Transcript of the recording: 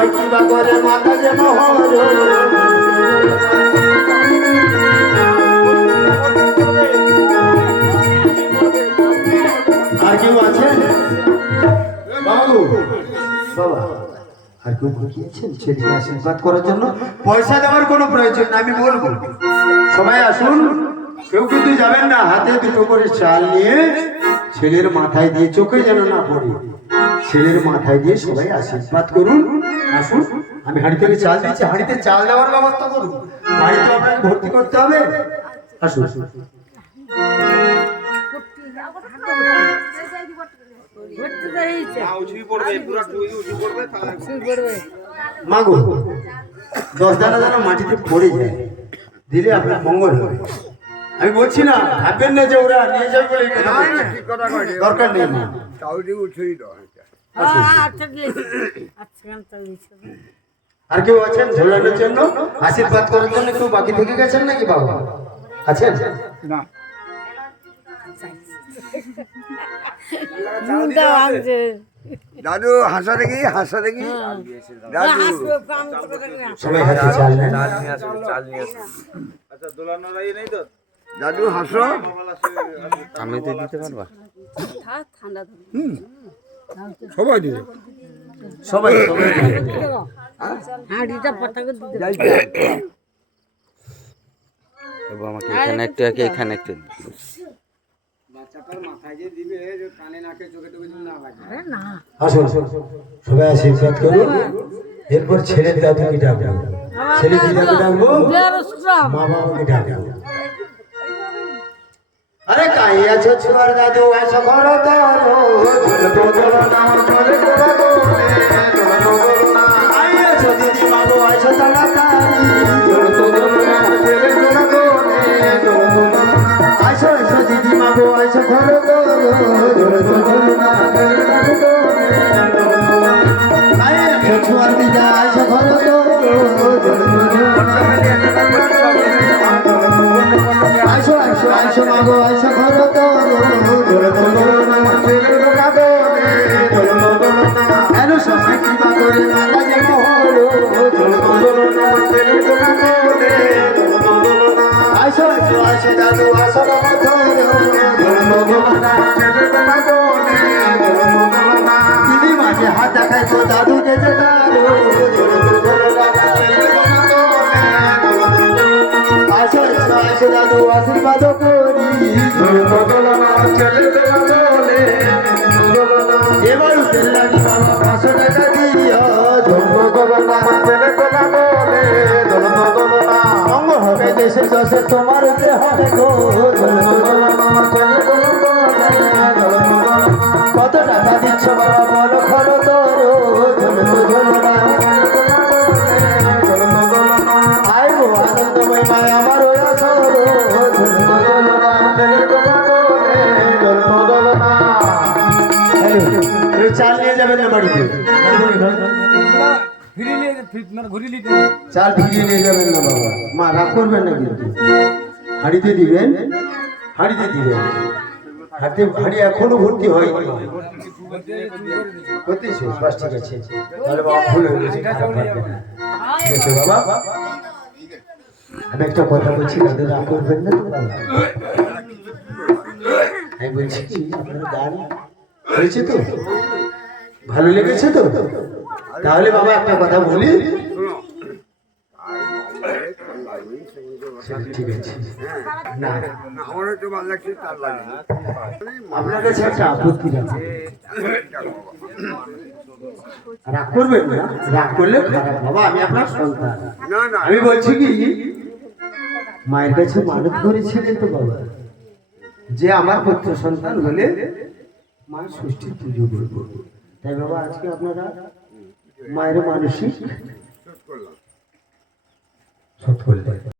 সময় কি বা করে মাথা যে মহর আর কেউ আছেন বাবু বাবা আর কেউ গিয়েছেন ছেলেকে আশীর্বাদ করার জন্য? পয়সা দেওয়ার কোনো প্রয়োজন না, আমি বলবো সবাই আসুন। কেউ কিন্তু যাবেন না, হাতে দুটো করে চাল নিয়ে ছেলের মাথায় দিয়ে, চোখে যেন না পড়ে, ছেলের মাথায় দিয়ে সবাই আশীর্বাদ করুন। আসুন, আমি হাঁড়ি থেকে চাল দিচ্ছি, হাঁড়িতে চাল দেওয়ার ব্যবস্থা করুন। বাড়িতে আপনাকে ভর্তি করতে হবে। আসুন মাগো, 10 দানা যেন মাটিতে পড়ে যায়, দিলে আপনার মঙ্গল হবে। আমি বলছি না, ভাববেন না যে ওরা নিয়ে যাবে বলে দরকার নেই। আর কেউ আছেন ঝোলানোর জন্য, আশীর্বাদ করার জন্য? কেউ বাকি থেকে গেছেন নাকি বাবা? আছেন না? দাদু হাসা দেখি, হাসা দেখি। দাদু সবাই হাতে চাল নেন। আচ্ছা, দোলানোর নেই তো দাদু হাসো। আমি তো দিতে পারবা? সবাই দিবে, সবাই আমাকে এখানে একটু, এখানে একটু আসুন, সবাই আশীর্বাদ করুন। এরপর ছেলের দাদুকে ডাকবো, ছেলে দিদাকে ডাকবো, মা বাবাকে ডাকবো। আরে কাই আছো ছোয়ার দাদু, আসো ঘর তোলো, ঝুলতো দোলনা, চলে তোরা দোলে, দোলতো দোলনা। আই আছো দিদি মাগো, আসো তাড়াতাড়ি, ঝুলতো দোলনা, চলে তোরা দোলে, দোলতো দোলনা। আসো আসো দিদি মাগো, আসো ঘর তোলো, ঝুলতো দোলনা, চলে তোরা দোলে, দোলতো দোলনা। আই আছো ছোয়ার দিদা, আসো ঘর তোলো, ঝুলতো দোলনা। আইসো আইসো আইসো মাগো, আইসো ঘর তোলো, ঝুলতো দোলনা, চলে তোরা দোলে, দোলতো দোলনা। এলো সময় কি বা করে মাথা যে মহর, ঝুলতো দোলনা, চলে তোরা দোলে, দোলতো দোলনা। আইসো আইসো আইসো দাদু, আসো বাবা ধরো, ঝুলতো দোলনা, চলে তোরা দোলে, দোলতো দোলনা। দিদি মাঝে হাত দেখাই তো দাদু যে দাদু, ঝুলতো দোলনা, চলে তোরা দোলে, দোলতো দোলনা। আইসো আইসো আইসো দাদু, আশীর্বাদ করি, ঝুলতো দোলনা, চলে তোরা দোলে, দোলনা। এবার উঠে লাগি বাবা 500 টাকা দিও, ঝুলতো দোলনা, চলে তোরা দোলে, দোলতো দোলনা। মঙ্গল হবে দেশে দশে, তোমার যে হবে গো, ঝুলতো দোলনা, চলে তোরা দোলে, দোলতো দোলনা। কত টাকা দিচ্ছ বাবা বলো খর তোরো, ঝুলতো দোলনা, চলে তোরা দোলে, দোলতো দোলনা। আয় গো আনন্দময় মায় আমার ওই আসর, ঝুলতো দোলনা, চলে তোরা দোলে, দোলতো দোলনা। চাল নিয়ে যাবেন না বাড়িতে, চাল ফিরিয়ে নিয়ে যাবেন না বাবা। মা রাগ করবেন না কিন্তু, হাঁড়িতে দিবেন, হাঁড়িতে দিবেন। হাঁড়ি এখনো ভর্তি হয়নি, ভর্তি শেষ, বাস ঠিক আছে। তাহলে বাবা ভুল হয়ে গেছে, খারাপ লাগবে না, ঠিক আছে বাবা। আমি একটা কথা বলছি, দাদা রাগ করবেন না তো বাবা? আমি বলছি কি, আপনার গান হয়েছে তো, ভালো লেগেছে তো? তাহলে বাবা একটা কথা বলি, ঠিক আছে না, আমার তো ভালো লাগছে, তার লাগে আপনার কাছে একটা আপত্তি আছে, রাগ করবেন না? রাগ করলে খারাপ বাবা, আমি আপনার সন্তান। না না, আমি বলছি কি, মায়ের কাছে মানত করেছিলেন তো বাবা, যে আমার পুত্র সন্তান হলে মায়ের ষষ্ঠীর পুজো করবো। তাই বাবা আজকে আপনারা মায়ের মানসিক শোধ করলেন।